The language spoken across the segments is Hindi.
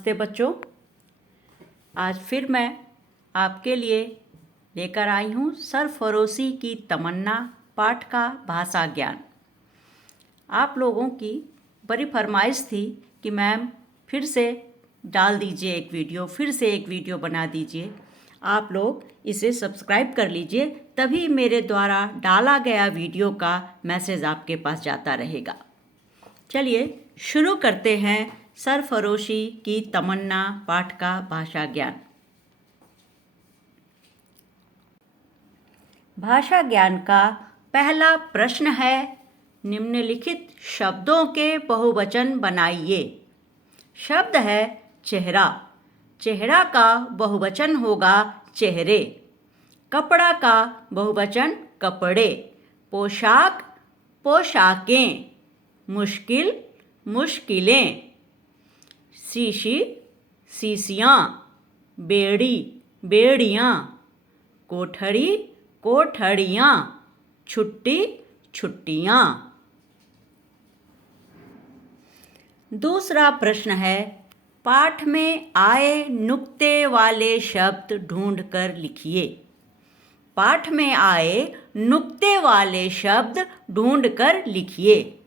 नमस्ते बच्चों। आज फिर मैं आपके लिए लेकर आई हूँ सरफरोशी की तमन्ना पाठ का भाषा ज्ञान। आप लोगों की बड़ी फरमाइश थी कि मैम फिर से डाल दीजिए एक वीडियो, फिर से एक वीडियो बना दीजिए। आप लोग इसे सब्सक्राइब कर लीजिए, तभी मेरे द्वारा डाला गया वीडियो का मैसेज आपके पास जाता रहेगा। चलिए शुरू करते हैं सरफरोशी की तमन्ना पाठ का भाषा ज्ञान। भाषा ज्ञान का पहला प्रश्न है, निम्नलिखित शब्दों के बहुवचन बनाइए। शब्द है चेहरा। चेहरा का बहुवचन होगा चेहरे। कपड़ा का बहुवचन कपड़े। पोशाक पोशाकें। मुश्किल मुश्किलें। शीशी शीशियाँ। बेड़ी बेड़ियाँ। कोठरी कोठड़ियाँ। छुट्टी छुट्टियाँ। दूसरा प्रश्न है, पाठ में आए नुक्ते वाले शब्द ढूंढकर लिखिए। पाठ में आए नुक्ते वाले शब्द ढूंढकर लिखिए।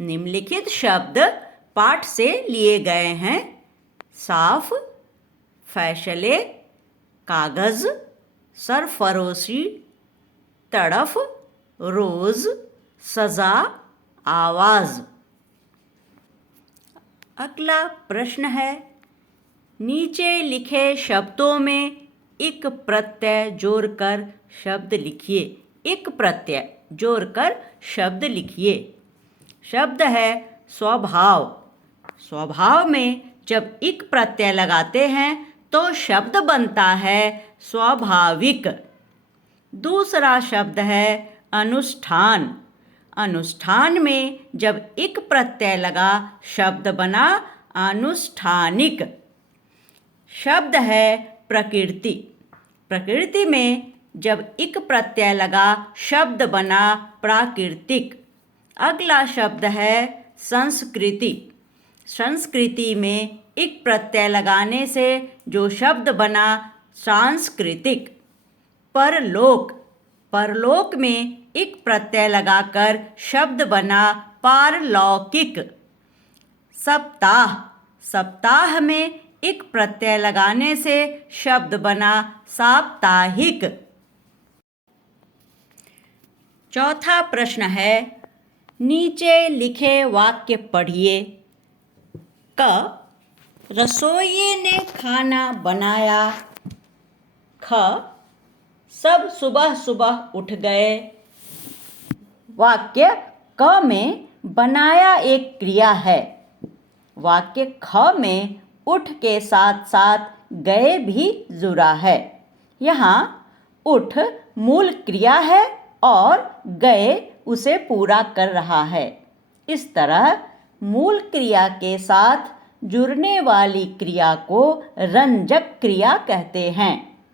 निम्नलिखित शब्द पाठ से लिए गए हैं। साफ, फैसले, कागज़, सरफरोशी, तड़फ, रोज़, सज़ा, आवाज़। अगला प्रश्न है, नीचे लिखे शब्दों में इक प्रत्यय जोड़कर शब्द लिखिए। इक प्रत्यय जोड़कर शब्द लिखिए। शब्द है स्वभाव। स्वभाव में जब इक प्रत्यय लगाते हैं तो शब्द बनता है स्वाभाविक। दूसरा शब्द है अनुष्ठान। अनुष्ठान में जब इक प्रत्यय लगा शब्द बना अनुष्ठानिक। शब्द है प्रकृति। प्रकृति में जब इक प्रत्यय लगा शब्द बना प्राकृतिक। अगला शब्द है संस्कृति। संस्कृति में इक प्रत्यय लगाने से जो शब्द बना सांस्कृतिक। परलोक। परलोक में इक प्रत्यय लगाकर शब्द बना पारलौकिक। सप्ताह। सप्ताह में इक प्रत्यय लगाने से शब्द बना साप्ताहिक। चौथा प्रश्न है, नीचे लिखे वाक्य पढ़िए। क, रसोइये ने खाना बनाया। ख, सब सुबह सुबह उठ गए। वाक्य क में बनाया एक क्रिया है। वाक्य ख में उठ के साथ साथ गए भी जुड़ा है। यहाँ उठ मूल क्रिया है और गए उसे पूरा कर रहा है। इस तरह मूल क्रिया के साथ जुड़ने वाली क्रिया को रंजक क्रिया कहते हैं।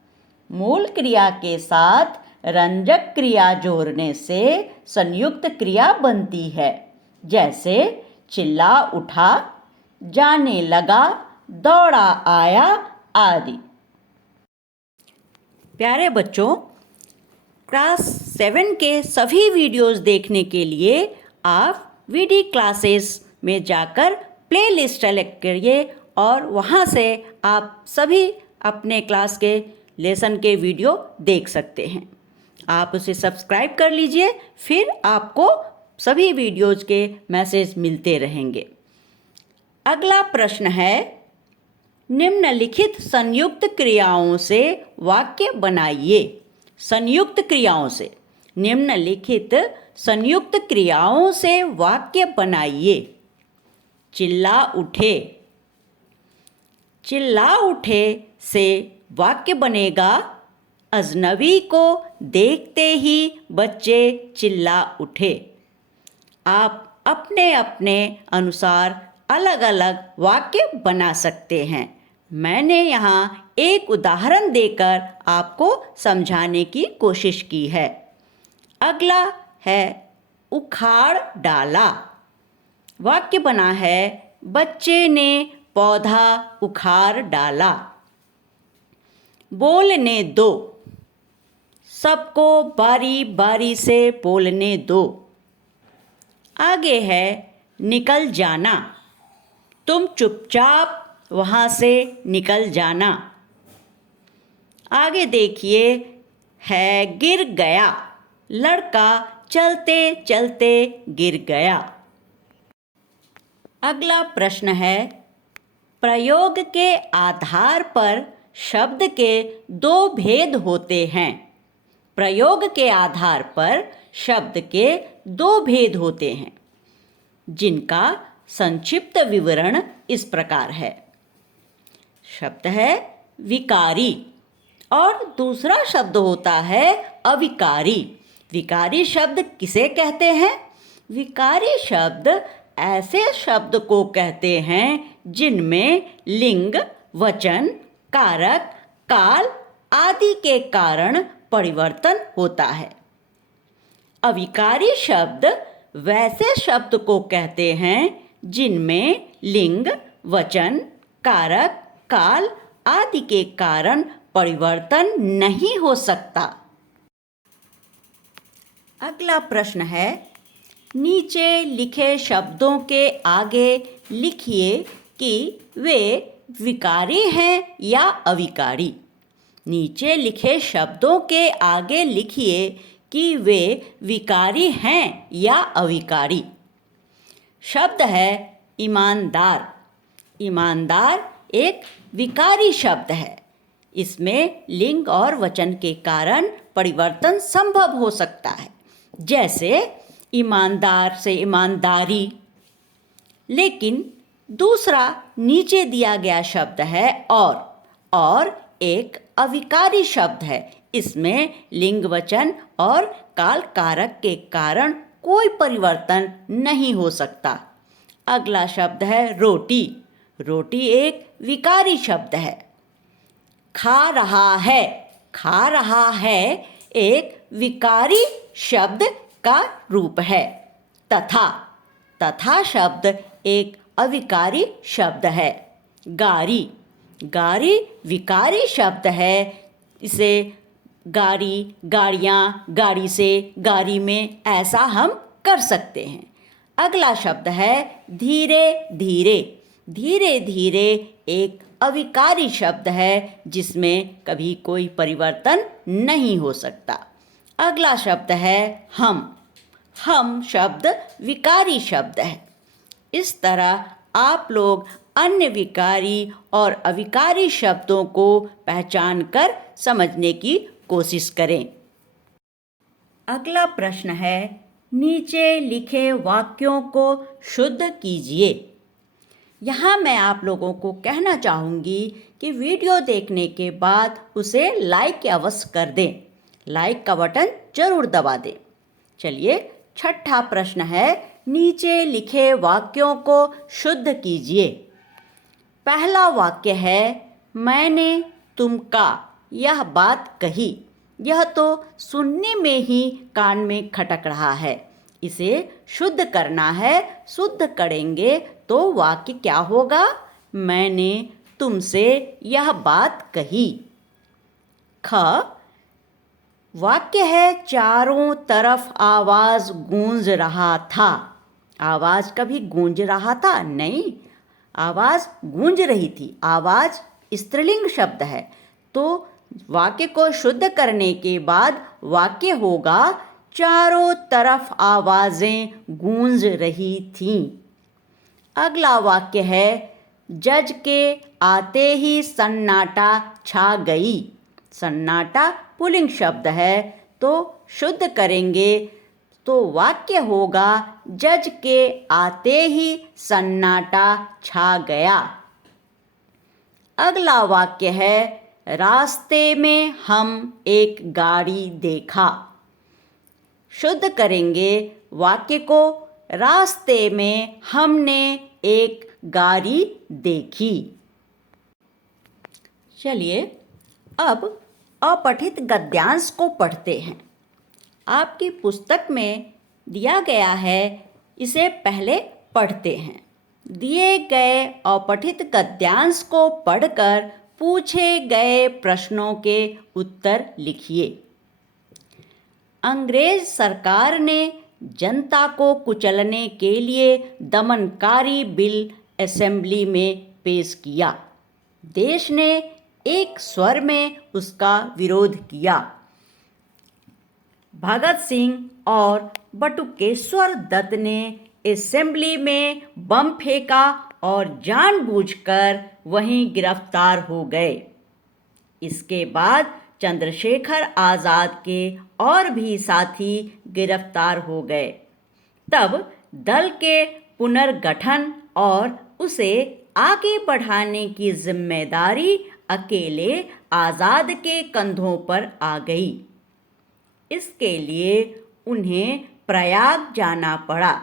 मूल क्रिया के साथ रंजक क्रिया जोड़ने से संयुक्त क्रिया बनती है। जैसे चिल्ला उठा, जाने लगा, दौड़ा आया आदि। प्यारे बच्चों, क्लास 7 के सभी वीडियोस देखने के लिए आप वीडी क्लासेस में जाकर प्लेलिस्ट सेलेक्ट करिए और वहाँ से आप सभी अपने क्लास के लेसन के वीडियो देख सकते हैं। आप उसे सब्सक्राइब कर लीजिए, फिर आपको सभी वीडियोज के मैसेज मिलते रहेंगे। अगला प्रश्न है, निम्नलिखित संयुक्त क्रियाओं से वाक्य बनाइए। संयुक्त क्रियाओं से, निम्नलिखित संयुक्त क्रियाओं से वाक्य बनाइए। चिल्ला उठे। चिल्ला उठे से वाक्य बनेगा, अजनबी को देखते ही बच्चे चिल्ला उठे। आप अपने अपने अनुसार अलग अलग वाक्य बना सकते हैं। मैंने यहाँ एक उदाहरण देकर आपको समझाने की कोशिश की है। अगला है उखाड़ डाला। वाक्य बना है, बच्चे ने पौधा उखाड़ डाला। बोलने दो, सबको बारी बारी से बोलने दो। आगे है निकल जाना, तुम चुपचाप वहाँ से निकल जाना। आगे देखिए है गिर गया, लड़का चलते चलते गिर गया। अगला प्रश्न है प्रयोग के आधार पर शब्द के दो भेद होते हैं। प्रयोग के आधार पर शब्द के दो भेद होते हैं जिनका संक्षिप्त विवरण इस प्रकार है। शब्द है विकारी और दूसरा शब्द होता है अविकारी। विकारी शब्द किसे कहते हैं? विकारी शब्द ऐसे शब्द को कहते हैं जिनमें लिंग, वचन, कारक, काल आदि के कारण परिवर्तन होता है। अविकारी शब्द वैसे शब्द को कहते हैं जिनमें लिंग, वचन, कारक, काल आदि के कारण परिवर्तन नहीं हो सकता। अगला प्रश्न है नीचे लिखे शब्दों के आगे लिखिए कि वे विकारी हैं या अविकारी। नीचे लिखे शब्दों के आगे लिखिए कि वे विकारी हैं या अविकारी। शब्द है ईमानदार। ईमानदार एक विकारी शब्द है। इसमें लिंग और वचन के कारण परिवर्तन संभव हो सकता है, जैसे ईमानदार से ईमानदारी। लेकिन दूसरा नीचे दिया गया शब्द है और एक अविकारी शब्द है। इसमें लिंग, वचन और काल कारक के कारण कोई परिवर्तन नहीं हो सकता। अगला शब्द है रोटी। रोटी एक विकारी शब्द है। खा रहा है। खा रहा है एक विकारी शब्द का रूप है। तथा शब्द एक अविकारी शब्द है। गाड़ी। गाड़ी विकारी शब्द है। इसे गाड़ी, गाड़ियाँ, गाड़ी से, गाड़ी में ऐसा हम कर सकते हैं। अगला शब्द है धीरे धीरे। धीरे धीरे एक अविकारी शब्द है जिसमें कभी कोई परिवर्तन नहीं हो सकता। अगला शब्द है हम। हम शब्द विकारी शब्द है। इस तरह आप लोग अन्य विकारी और अविकारी शब्दों को पहचान कर समझने की कोशिश करें। अगला प्रश्न है नीचे लिखे वाक्यों को शुद्ध कीजिए। यहाँ मैं आप लोगों को कहना चाहूँगी कि वीडियो देखने के बाद उसे लाइक अवश्य कर दें। लाइक का बटन जरूर दबा दें। चलिए छठा प्रश्न है नीचे लिखे वाक्यों को शुद्ध कीजिए। पहला वाक्य है मैंने तुमका यह बात कही। यह तो सुनने में ही कान में खटक रहा है। इसे शुद्ध करना है। शुद्ध करेंगे तो वाक्य क्या होगा? मैंने तुमसे यह बात कही। ख वाक्य है चारों तरफ आवाज गूंज रहा था। आवाज कभी गूंज रहा था? नहीं, आवाज गूंज रही थी। आवाज स्त्रीलिंग शब्द है, तो वाक्य को शुद्ध करने के बाद वाक्य होगा चारों तरफ आवाजें गूंज रही थीं। अगला वाक्य है जज के आते ही सन्नाटा छा गई। सन्नाटा पुल्लिंग शब्द है, तो शुद्ध करेंगे तो वाक्य होगा जज के आते ही सन्नाटा छा गया। अगला वाक्य है रास्ते में हम एक गाड़ी देखा। शुद्ध करेंगे वाक्य को रास्ते में हमने एक गाड़ी देखी। चलिए अब अपठित गद्यांश को पढ़ते हैं। आपकी पुस्तक में दिया गया है, इसे पहले पढ़ते हैं। दिए गए अपठित गद्यांश को पढ़कर पूछे गए प्रश्नों के उत्तर लिखिए। अंग्रेज सरकार ने जनता को कुचलने के लिए दमनकारी बिल असेंबली में पेश किया। देश ने एक स्वर में उसका विरोध किया। भगत सिंह और बटुकेश्वर दत्त ने असेंबली में बम फेंका और जानबूझकर वहीं गिरफ्तार हो गए। इसके बाद चंद्रशेखर आज़ाद के और भी साथी गिरफ्तार हो गए। तब दल के पुनर्गठन और उसे आगे बढ़ाने की जिम्मेदारी अकेले आज़ाद के कंधों पर आ गई। इसके लिए उन्हें प्रयाग जाना पड़ा।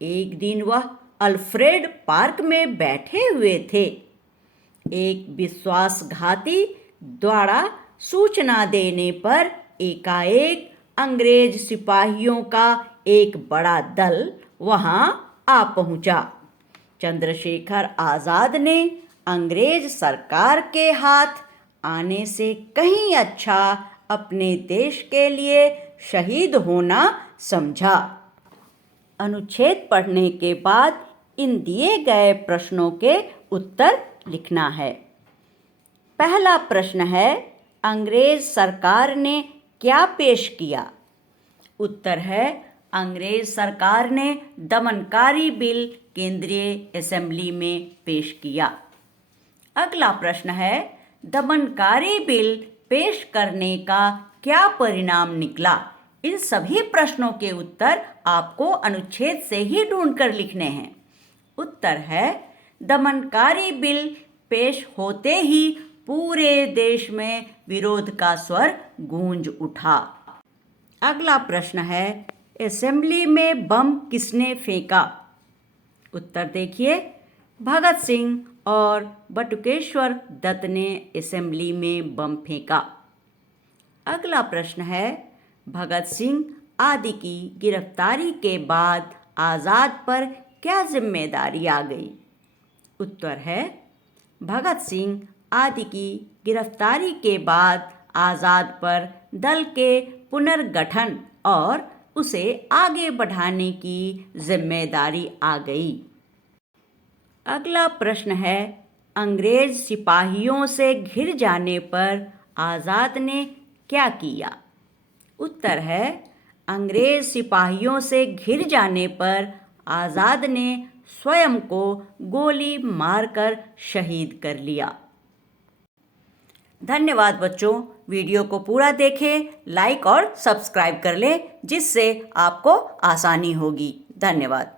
एक दिन वह अल्फ्रेड पार्क में बैठे हुए थे। एक विश्वासघाती द्वारा सूचना देने पर एकाएक अंग्रेज सिपाहियों का एक बड़ा दल वहां आ पहुंचा। चंद्रशेखर आज़ाद ने अंग्रेज सरकार के हाथ आने से कहीं अच्छा अपने देश के लिए शहीद होना समझा। अनुच्छेद पढ़ने के बाद इन दिए गए प्रश्नों के उत्तर लिखना है। पहला प्रश्न है, अंग्रेज सरकार ने क्या पेश किया? उत्तर है, अंग्रेज सरकार ने दमनकारी बिल केंद्रीय असेंबली में पेश किया। अगला प्रश्न है, दमनकारी बिल पेश करने का क्या परिणाम निकला? इन सभी प्रश्नों के उत्तर आपको अनुच्छेद से ही ढूंढकर लिखने हैं। उत्तर है, दमनकारी बिल पेश होते ही पूरे देश में विरोध का स्वर गूंज उठा। अगला प्रश्न है, असेंबली में बम किसने फेंका? उत्तर देखिए, भगत सिंह और बटुकेश्वर दत्त ने असेंबली में बम फेंका। अगला प्रश्न है, भगत सिंह आदि की गिरफ्तारी के बाद आज़ाद पर क्या जिम्मेदारी आ गई? उत्तर है, भगत सिंह आदि की गिरफ्तारी के बाद आज़ाद पर दल के पुनर्गठन और उसे आगे बढ़ाने की जिम्मेदारी आ गई। अगला प्रश्न है, अंग्रेज सिपाहियों से घिर जाने पर आज़ाद ने क्या किया? उत्तर है, अंग्रेज सिपाहियों से घिर जाने पर आज़ाद ने स्वयं को गोली मारकर शहीद कर लिया। धन्यवाद बच्चों, वीडियो को पूरा देखें, लाइक और सब्सक्राइब कर लें जिससे आपको आसानी होगी। धन्यवाद।